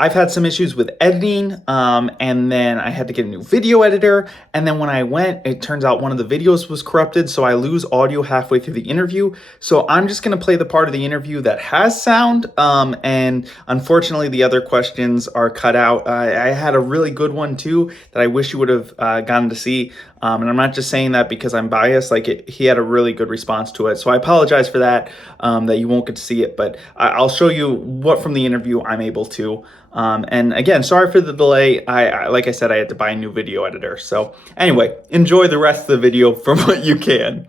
I've had some issues with editing, and then I had to get a new video editor. And then when I went, it turns out one of the videos was corrupted, so I lose audio halfway through the interview. So I'm just going to play the part of the interview that has sound, and unfortunately, the other questions are cut out. I had a really good one too that I wish you would have gotten to see. And I'm not just saying that because I'm biased. He had a really good response to it. So I apologize for that, that you won't get to see it. But I'll show you what from the interview I'm able to. And again, sorry for the delay. Like I said, I had to buy a new video editor. So anyway, enjoy the rest of the video from what you can.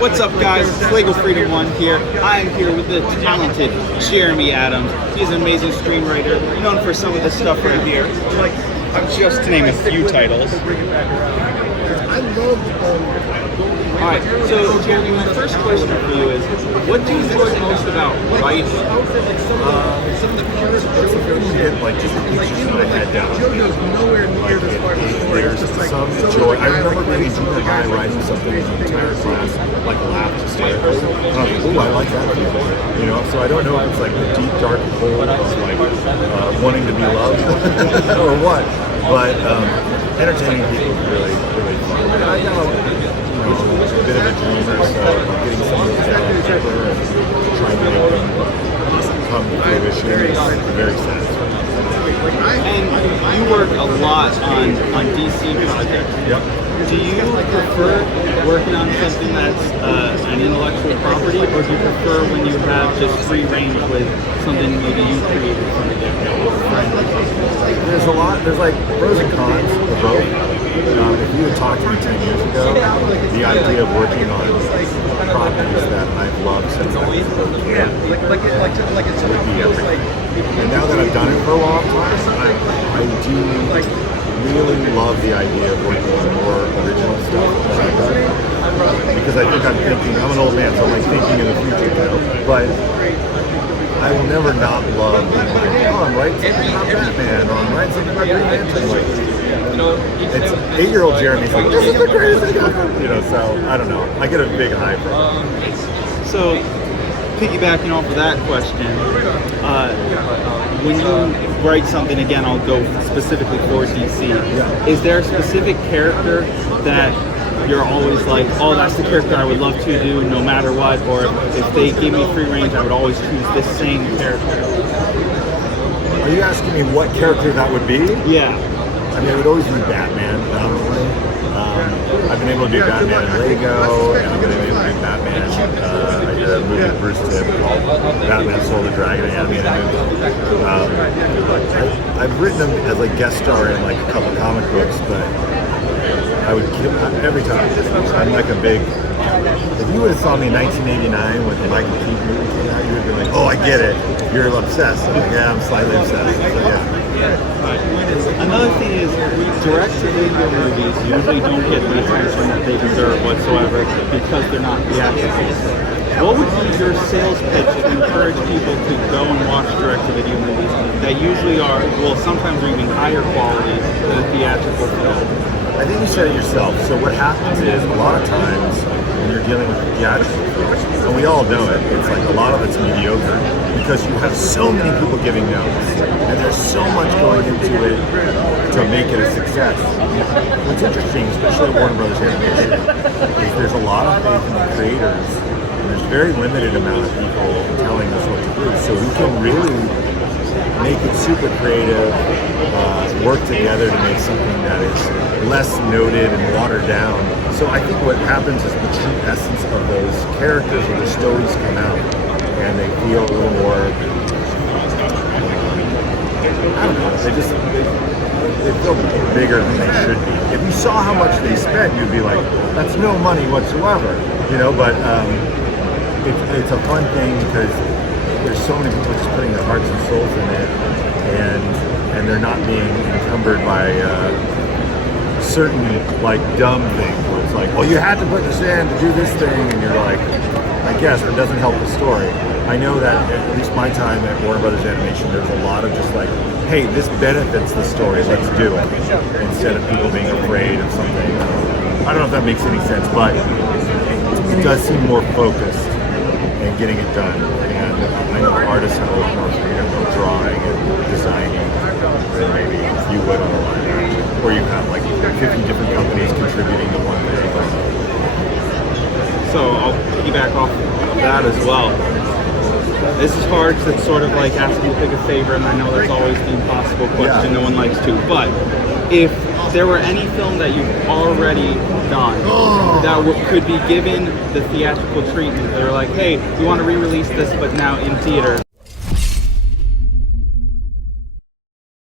What's up, guys? It's Lego Freedom 1 here. I am here with the talented Jeremy Adams. He's an amazing screenwriter, known for some of this stuff right here. Just to name a few titles. Alright, so Jeremy, my first question for you is, what do you enjoy most about writing? It's a really good, just the pictures in my head down. There's some joy. I remember being junior high writing something in the entire class, laughed hysterically. And I was like, ooh, I like that feeling. So I don't know if it's the deep, dark hole of wanting to be loved or what, but entertaining people is really, really fun. And I got a bit of a dreamer, so getting some of those out on paper and trying to make them come to fruition is very satisfying. And you work a lot on DC projects. Yep. Do you prefer working on something that's an intellectual property, or do you prefer when you have just free range with something maybe you created something different? There's pros and cons of both. If you had talked to me 10 years ago, the idea of working on properties that I've loved since I was a little kid would be everything. And now that I've done it for a long time, I do really love the idea of working on more original stuff that I've done. Because I think I'm an old man, so I'm thinking in the future, but I will never not love being I'm writing something about Batman, or I'm writing something about Green Lantern. It's 8-year-old Jeremy's this is the greatest thing ever. So I don't know. I get a big high from it. So, piggybacking off of that question, when you write something, again, I'll go specifically for DC. Yeah. Is there a specific character that you're always oh, that's the character I would love to do no matter what, or if they gave me free range, I would always choose this same character? Are you asking me what character that would be? Yeah. I mean, it would always be Batman, probably. I've been able to do Batman in Lego, and I've been able to do Batman. I did a movie with Bruce Timm called Batman Soul the Dragon, an animated movie. I've written them as guest star in a couple comic books, but I would kill every time. I'm a big. If you would have saw me in 1989 when the Michael Keaton movie came out, you would be like, "Oh, I get it. You're obsessed." I'm yeah, I'm slightly obsessed. So, yeah. Another thing is, direct-to-video movies usually don't get the attention that they deserve whatsoever because they're not theatrical. What would be your sales pitch to encourage people to go and watch direct-to-video movies that usually are, sometimes are even higher quality than a theatrical film? I think you said it yourself. So what happens is a lot of times when you're dealing with theatrical films, and we all know it, it's a lot of it's mediocre because you have so many people giving notes and there's so much going into it to make it a success. What's interesting, especially Warner Brothers Animation, is there's a lot of faith in the creators and there's a very limited amount of people telling us what to do. So we can really make it super creative, work together to make something that is less noted and watered down. So I think what happens is the true essence of those characters when the stories come out and they feel a little more, I don't know, they feel bigger than they should be. If you saw how much they spent, you'd be like, that's no money whatsoever, but it's a fun thing because there's so many people just putting their hearts and souls in it, and they're not being encumbered by certain dumb things where it's well, you had to put this in to do this thing, and you're I guess that doesn't help the story. I know that at least my time at Warner Brothers Animation, there's a lot of just hey, this benefits the story, let's do it, instead of people being afraid of something. I don't know if that makes any sense, but it does seem more focused and getting it done. And I know artists have a lot more freedom of drawing and designing than maybe you would on a live action, or you have like 50 different companies contributing to one thing. So I'll piggyback off that as well. This is hard because it's sort of like asking to pick a favorite, and I know that's always the impossible question. No one likes to. But if there were any film that you've already done that could be given the theatrical treatment, they're like, hey, we want to re-release this, but now in theaters.